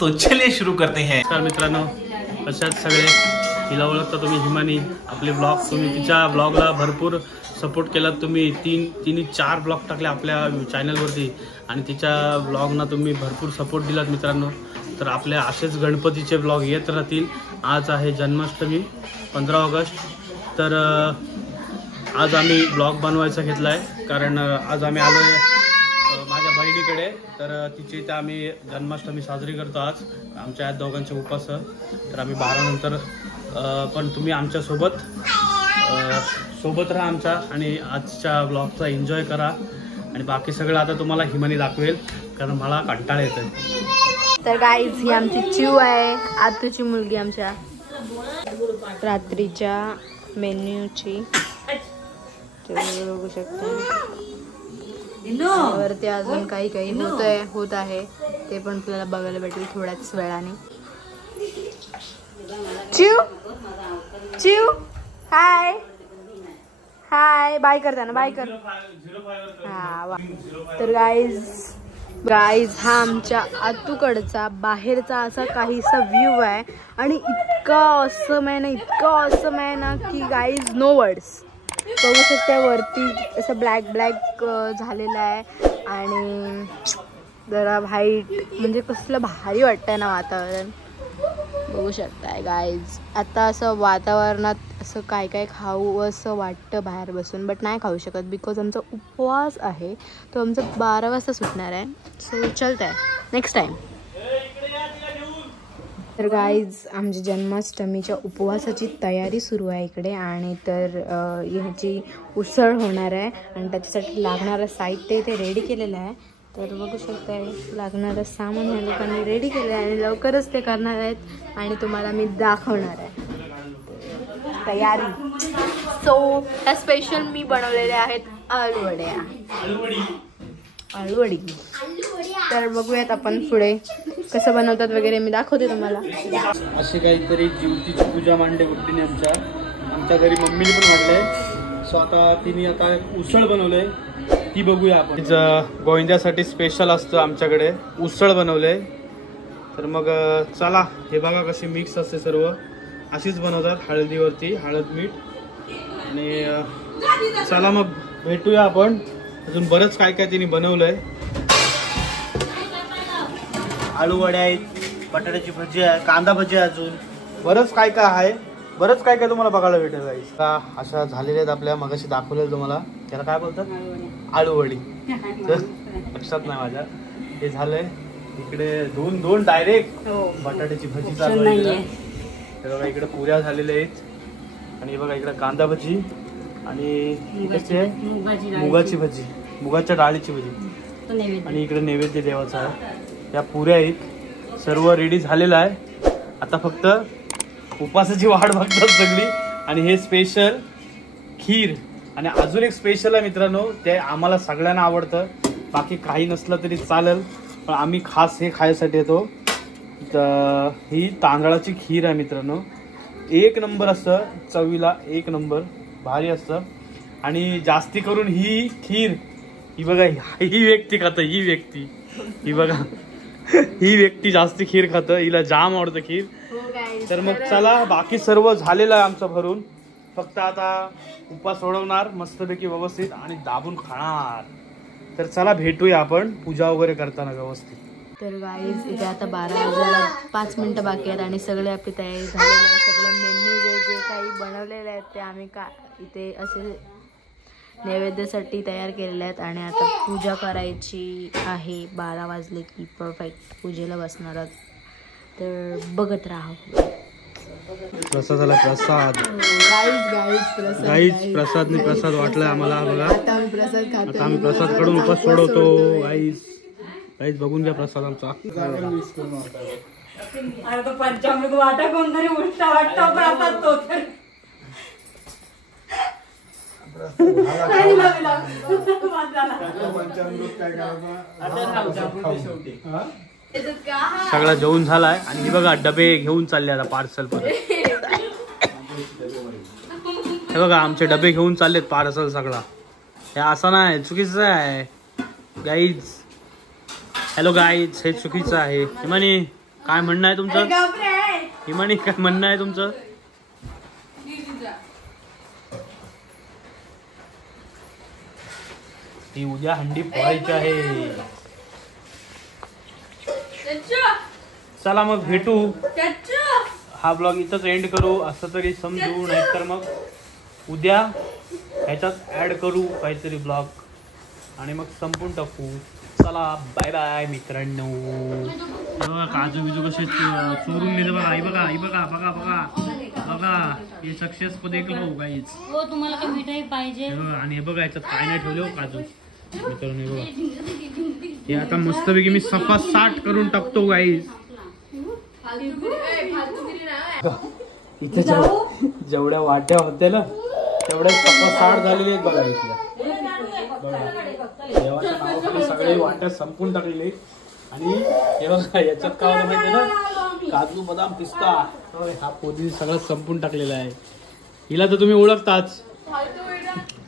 तो चलिए शुरू करते हैं। नमस्कार मित्रांनो, कशात सगळे? हिला ओळखता तुम्ही, हिमानी. आपले ब्लॉग तुम्ही तिच्या ब्लॉगला भरपूर सपोर्ट केलात तुम्ही. तिने 4 ब्लॉग टाकले आपल्या चॅनलवरती आणि तिच्या ब्लॉगना तुम्ही भरपूर सपोर्ट दिलात मित्रांनो. तर आपल्या असेच गणपतीचे ब्लॉग येत राहतील. आज आहे जन्माष्टमी 15 ऑगस्ट. तर आज आम्ही ब्लॉग बनवायचा घेतला आहे कारण आज आम्ही आलो आहे माझ्या बहिणीकडे. तर तिच्या इथे आम्ही जन्माष्टमी साजरी करतो. आज आमच्या या दोघांचे उपास. तर आम्ही 12 नंतर पण तुम्ही आमच्यासोबत राहा आमच्या आणि आजच्या ब्लॉगचा एन्जॉय करा. आणि बाकी सगळं आता तुम्हाला हिमानी दाखवेल कारण मला कंटाळा येतोय. तर गाईज ही आमची चिव आहे, आतूची मुलगी. आमच्या रात्रीच्या मेन्यूची बघू शकता. वरती अजून काही होत आहे ते पण आपल्याला बघायला भेटेल थोड्याच वेळाने. चिव चिव हाय हाय, बाय करताना बाय कर. हा तर गाईज हा आमच्या आतूकडचा बाहेरचा असा काहीसा व्ह्यू आहे आणि इतका ऑसम आहे ना की गाईज नो वर्ड्स. बघू शकता वरती असं ब्लॅक झालेलं आहे आणि जरा व्हाईट, म्हणजे कसलं भारी वाटतंय ना वातावरण. बघू शकताय गाईज. आता असं वातावरणात असं काय खाऊ असं वाटतं बाहेर बसून, बट नाही खाऊ शकत बिकॉज आमचा उपवास आहे. तो आमचा 12 वाजता सुटणार आहे. सो चलत आहे नेक्स्ट टाइम. तर गाईज आमच्या जन्माष्टमीच्या उपवासाची तयारी सुरू आहे इकडे. आणि तर ह्याची उसळ होणार आहे आणि त्याच्यासाठी लागणारं साहित्य ते रेडी केलेलं आहे. तर बघू शकताय लागणारं सामान ह्या लोकांनी रेडी केलं आहे आणि लवकरच ते करणार आहेत आणि तुम्हाला मी दाखवणार आहे तयारी. सो त्या स्पेशल मी बनवलेले आहेत आलूवडी. तर बघूयात आपण पुढे कसं बनवतात वगैरे, मी दाखवते तुम्हाला. असे काहीतरी जीवतीची पूजा मांडे वडीने आमच्या घरी मम्मीने पण मांडले. सो आता तिने आता उसळ बनवले ती बघूया आपण. गोविंद्यासाठी स्पेशल असतं आमच्याकडे उसळ बनवले. तर मग चला हे बघा कशी मिक्स असते सर्व. अशीच बनवतात हळदीवरती, हळद मीठ. आणि चला मग भेटूया आपण. अजून बरंच काय तिने बनवलंय. आलू वड्या आहेत, बटाट्याची भजी आहे, कांदा भजी आहे, अजून बरंच काय आहे. बरंच काय तुम्हाला बघायला भेटेल गाईस. अशा झालेल्या आहेत आपल्या. मगाशी दाखवलेलं तुम्हाला. त्याला काय बोलतात? आलूवडी. लक्षात नाही माझ्या. हे झालंय इकडे दोन डायरेक्ट बटाट्याची भजी चालू आहे. हे बघा इकडे पुऱ्या झालेल्या आहेत आणि बघा इकडे कांदा भजी आणि मुगाची भजी, मुगाच्या डाळीची भजी. आणि इकडे नैवेद्य देवाचा आहे. या पुऱ्या आहेत. सर्व रेडी झालेलं आहे. आता फक्त उपासाची वाट बघतात सगळी. आणि हे स्पेशल खीर. आणि अजून एक स्पेशल आहे मित्रांनो, ते आम्हाला सगळ्यांना आवडतं. बाकी काही नसलं तरी चालेल पण आम्ही खास हे खायसाठी येतो. ही तांदळाची खीर आहे मित्रांनो. 1 नंबर असतं चवीला, 1 नंबर भारी असतं. आणि जास्ती करून ही खीर ही बघा, ही व्यक्ती खातं. ही बघा ही व्यक्ती जास्ती खीर खातं. हिला जाम आवडतं खीर. तर मग चला बाकी सर्व झालेलं आहे आमचं भरून. फक्त आता उपास सोडवणार मस्तपैकी व्यवस्थित आणि दाबून खाणार. तर चला भेटूया आपण पूजा वगैरे करताना व्यवस्थित. तर गाईज इथे आता 12 वाजायला 5 मिनिटं बाकी आहेत आणि सगळे आपली तयारी झालेली आहे. सगळे मेन्यू जे काही बनवलेले आहेत ते आम्ही इथे असे नैवेद्यासाठी तयार केलेले आहेत. आणि आता पूजा करायची आहे. 12 वाजले की परफेक्ट पूजेला बसणार आहोत. तर बघत राहा. प्रसादाला प्रसाद. गाईज प्रसाद वाटलाय आम्हाला. बघा आता आम्ही प्रसाद कडून उपास सोडवतो. गाईज बघून घ्या प्रसाद आमचा. पंचामृत वाटा कोणतरी उलटा वाटतो प्रसाद तो. सगळा जेवण झालाय आणि हे बघा डबे घेऊन चालले आता पार्सल परत. हे बघा आमचे डबे घेऊन चाललेत पार्सल सगळा. हे असं नाही, चुकीचं आहे गाईज. हॅलो गाईज, हे चुकीचं आहे. हिमानी काय म्हणणं आहे तुमचं? हिमानी काय म्हणणं आहे तुमचं? ती उद्या हंडी फोडायची आहे. चला मग भेटू. हा ब्लॉग इथंच एंड करू असं तरी समजू, नाहीतर मग उद्या ह्याच्यात ऍड करू काहीतरी ब्लॉग आणि मग संपून टाकू. चला बाय बाय मित्रांनो. काजू बिजू कसे चोरून नेले बघा. आई बघा, आई बघा, बघा बघा बघा, हे सक्सेसफुल एक भाऊ गाईच. हो तुम्हाला काय मिठाई पाहिजे? आणि हे बघा याच्यात काय नाही ठेवले हो काजू मित्रांनो. हे बघा, हे आता मस्तपैकी मी सफा 60 करून टाकतो गाईज. इथे जेवढ्या वाट्या होत्या ना तेवढ्या सफा 60 झालेले आहेत बघा. इथल्या देवाच्या नावाखाली सगळे वाट्या संपून टाकलेले. आणि हे बघा याच्यात काय होतं माहिती ना, काजू बदाम पिस्ता हा पोती सगळं संपून टाकलेला आहे. हिला तर तुम्ही ओळखताच,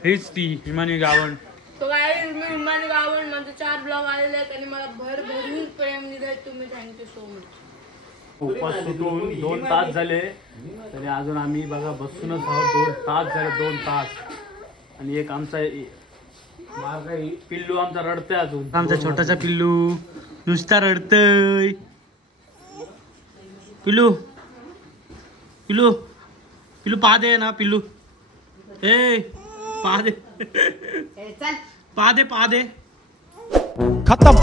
हेच ती हिमानी गावण. तो काय मी हिमानी गावण, माझे 4 ब्लॉग आलेले आहेत आणि मला भरभरून प्रेम दिलंय तुम्ही. Thank you so much. उपवास सुटून 2 तास झाले तरी अजून आम्ही बघा बसूनच आहोत. 2 तास झाले, 2 तास. आणि एक आमचा पिल्लू आमचा रडतय अजून. आमचा छोटासा पिल्लू नुसता रडतय. पिल्लू पिल्लू पिल्लू पहा दे ना पिल्लू. ए पहा दे, पहा दे, पहा दे. खत्म.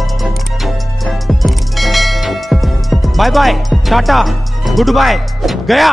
Bye bye, tata, goodbye, गया.